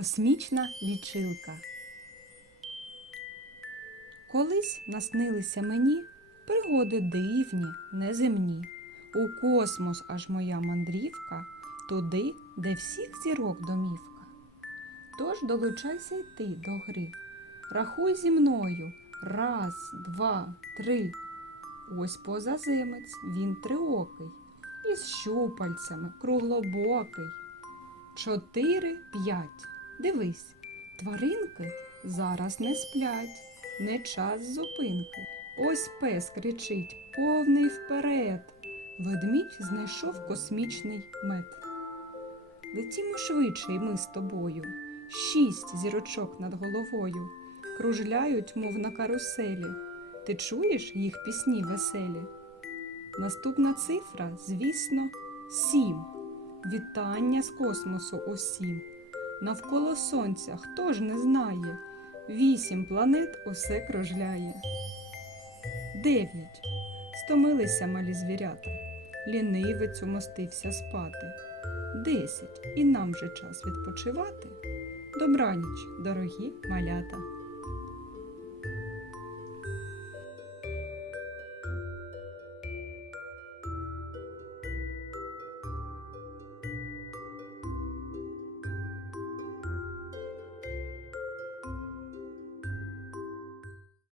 Космічна лічилка. Колись наснилися мені пригоди дивні, неземні. У космос аж моя мандрівка, туди, де всіх зірок домівка. Тож долучайся й ти до гри. Рахуй зі мною. Раз, два, три. Ось позаземець, він триокий, із щупальцями, круглобокий. Чотири, п'ять. Дивись, тваринки зараз не сплять, не час зупинки. Ось пес кричить повний вперед. Ведмідь знайшов космічний мед. Летімо швидше, і ми з тобою. Шість зірочок над головою кружляють, мов на каруселі. Ти чуєш їх пісні веселі? Наступна цифра, звісно, сім. Вітання з космосу усім. Навколо сонця хто ж не знає? Вісім планет усе кружляє. Дев'ять. Стомилися малі звірята. Лінивець умостився спати. Десять. І нам вже час відпочивати. Добраніч, дорогі малята.